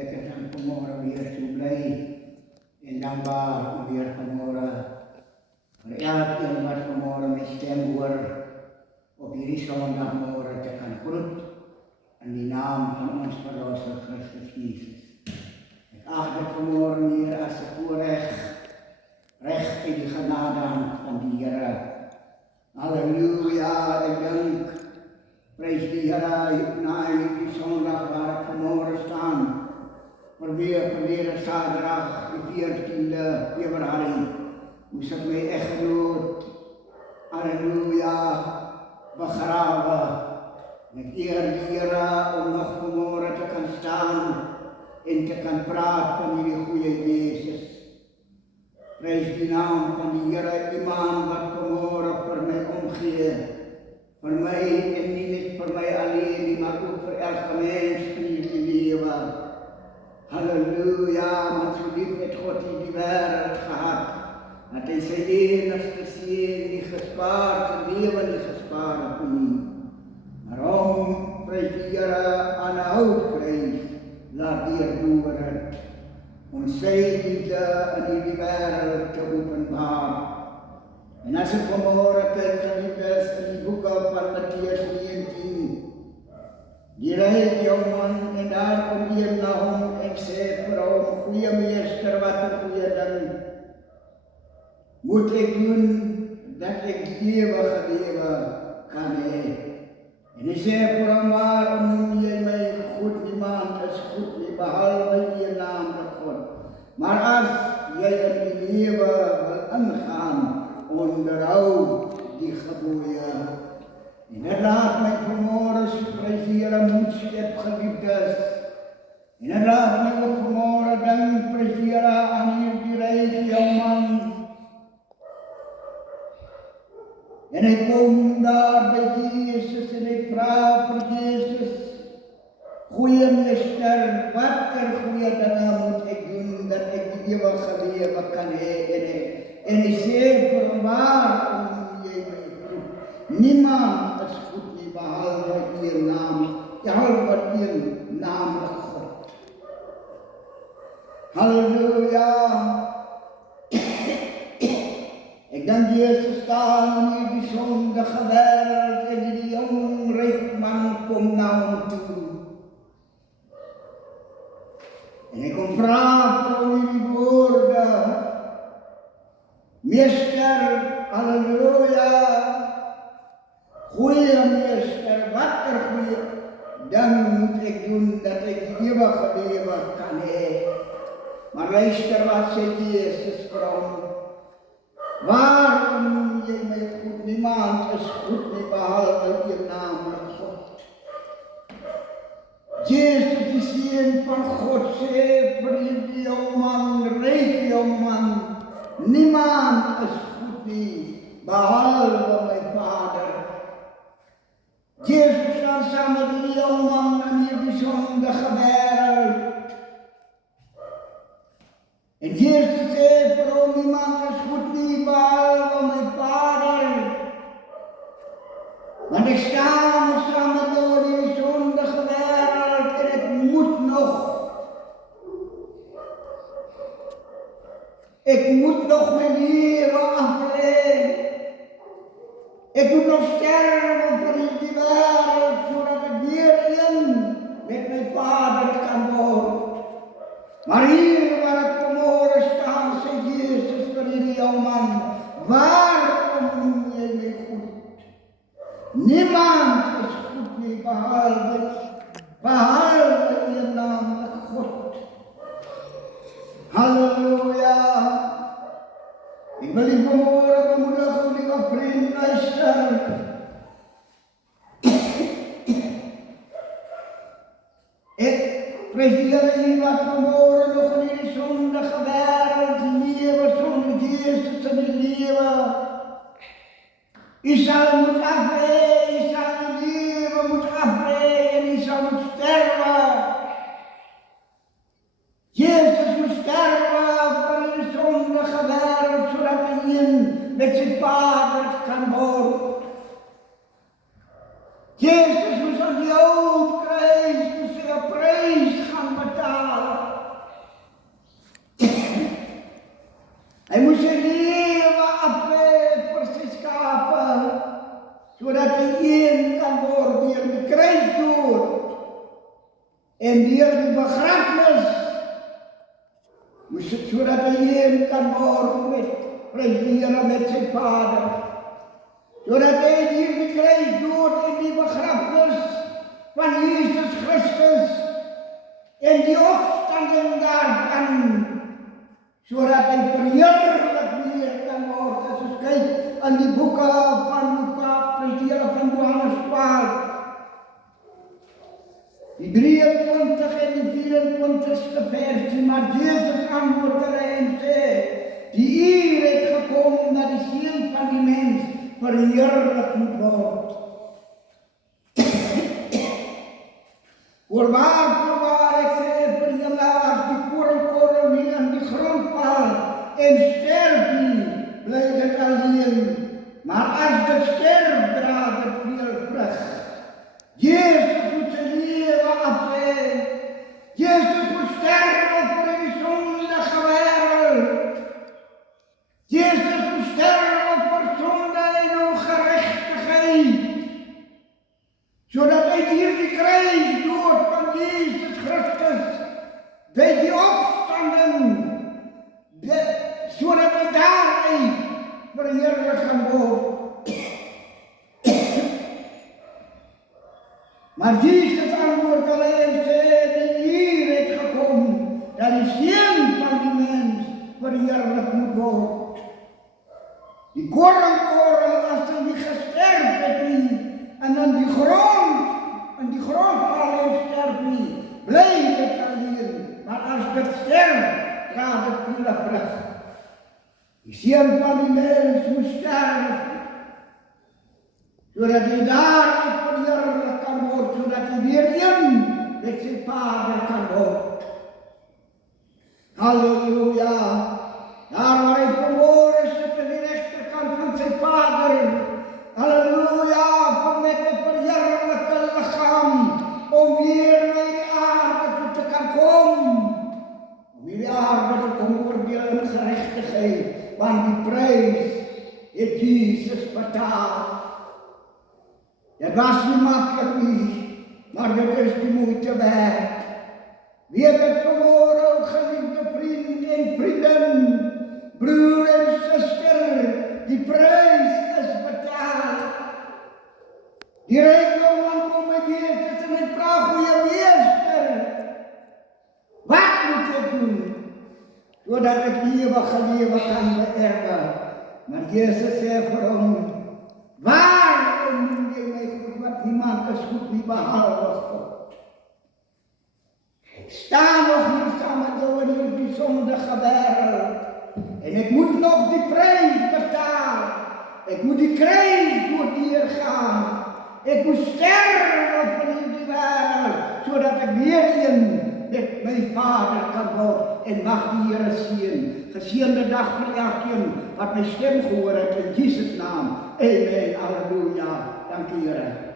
ik het dan vanmorgen weer zo blij en dankbaar om weer vanmorgen voor elkeen wat vanmorgen mijn stem hoort op hierdie zondagmorgen te gaan groeten in die naam van ons Verlosser Christus Jezus. Ik acht het vanmorgen hier als een voorrecht, recht in de genade van die Heer. Halleluja, ik dank, prijs de Heer, na die zondag waar ik vanmorgen staan. Maar weer verleden zaterdag, de 14e februari, moest ik mijn echtgenoot, halleluja, begraven. En ik eer de Heer om nog vanmorgen te gaan staan en te gaan praten van die goede Jezus. Prijs de naam van die Heer, iemand wat vanmorgen voor mij omgeeft. Voor mij en niet voor mij alleen, maar ook voor elke mens in het leven. Halleluja, want zo lief heeft God in die wereld gehad. Dat hij zijn enigste zin niet gespaard, zijn leven niet gespaard heeft niet. Daarom prijs de Heer aan de houtprijs, laat die er door het. Om zijn liefde in die wereld te openbaren. En als ik vanmorgen kijk, geliefdes, in die boeken van Mattheüs 19, die rijdt jongen en daar komt hij naar hem en zegt, vrouw, goeie meester, wat een goeie ding moet ik doen dat ik die eeuwige leven kan hebben. En hij zegt, vrouw, waarom noem jij mij goed? Niemand is goed, niet behalve je naam de God. Maar als jij in die leven wil ingaan, onderhoud die geboden. En het laat mij vanmorgen preseren moedstep geliefdes. En het laat mij ook vanmorgen dank preseren aan die rijke jongeman. En ik kom daar bij Jezus en ik vraag voor Jezus. Goeie meester, wat er goede dingen moet ik doen dat ik die eeuwige leven kan hebben. En ik zeg voor waarom noem jij mij goed? Niemand is goed niet behalve je naam, behalve je naam God. Halleluja. Ik dank Jezus staan in die zondige wereld en die jong rijk man komt naar hem toe. En ik kom vragen om die woorden. Meester, halleluja, goeie meester, wat er goeie, dan moet ik doen dat ik die eeuwige leven kan hebben. Maar luister wat zei Jezus vrouw, waarom noem jij mij goed? Niemand is goed niet behalve je namelijk God. Jezus de Zoon van God zei voor die jongeman, rijke jongeman, niemand is goed niet, behalve mijn Vader. Jezus staat samen met die jongeman in die bijzondere wereld. En Jezus zei, voor niemand is goed niet, behalve mijn Vader. Want ik sta samen door die zondige wereld en ik moet nog. Ik moet nog mijn leven afleggen. Ik moet nog sterven voor die wereld, zodat ik weer in met mijn Vader kan worden. Maar hier waar ik vanmorgen sta, zei Jezus voor die jongeman, waarom noem jij mij goed? Niemand is goed niet behalve je namelijk God. Halleluja. Ik wil u vanmorgen bemoedigen, lieve vriend, luister. Ik presenteer u wat vanmorgen nog in die zondige wereld leven zonder Jezus in het leven. U zal moeten afleggen, u zal uw leven moeten afleggen en u zal moeten sterven. Jezus moest sterven voor de zondige wereld, zodat hij in met zijn Vader kan worden. Jezus moest aan die hoofdkruis, moest hij een prijs gaan betalen. hy een kan word deur die kruisdood en deur die begrafnis, moes dit sodat hy een kan word met, prys die Here, met sy Vader, sodat hy deur die kruisdood en die begrafnis van Jesus Christus en die opstanding daarvan, sodat hy verheerlik weer kan word. As ons kyk aan die boeke van Lukas, die Here van Johannes 12, die 23 en die 24ste versie, maar Jesus antwoord hulle en sê, die uur het gekom dat die Seun van die mens verheerlik moet word. Voorwaar, ek sê vir julle, as die koringkorrel nie in die grond val en sterf nie, bly dit alleen. Maar as dit sterf, dra dit veel vrug. Jesus moet sy lewe aflê. Jesus moet sterf vir die sondige wêreld. Jesus moet sterf vir sonde en ongeregtigheid, sodat hy deur die kruisdood van Jesus Christus, by die opstanding, sodat hy daaruit verheerlik kan word. Maar Jesus antwoord hulle en sê, die uur het gekom, dat die Seun van die mens verheerlik moet word. Die koringkorrel, as hy nie gesterf het nie, en in die grond val en sterf nie, bly dit alleen. Maar as dit sterf, dra dit veel vrug. Die Seun van die mens moet sterf, sodat hy daaruit verheerlik kan word, sodat hy weer een met sy Vader kan word. Halleluja! Daar waar hy vermoor is, sit aan die regterkant van sy Vader. Halleluja! Met 'n verheerlike liggaam, om weer na die aarde toe te kan kom. Om die aarde te kom oordeel in geregtigheid, want die prys het Jesus betaal. Dit was nie maklik nie, maar dit is die moeite werd. Wie het dit vermoor, ou geliefde vriend en vriendin, broer en suster, die prys is betaal. Die rykdom man kom met Jesus en hy vra, goeie meester, wat moet ek doen, sodat ek ewige lewe kan beerwe? Maar Jesus sê vir hom, waarom noem jy my goed, want niemand is goed nie behalwe God. Ek sta nog nie saam met jou in hierdie sondige wêreld, en ek moet nog die prys betaal. Ek moet die kruisdood deurgaan. Ek moet sterf vir hierdie wêreld, sodat ek weer een met my Vader kan word, en mag die Here seën. Geseënde dag vir elkeen wat my stem gehoor het, in Jesus naam. Amen. Halleluja. Dankie Here.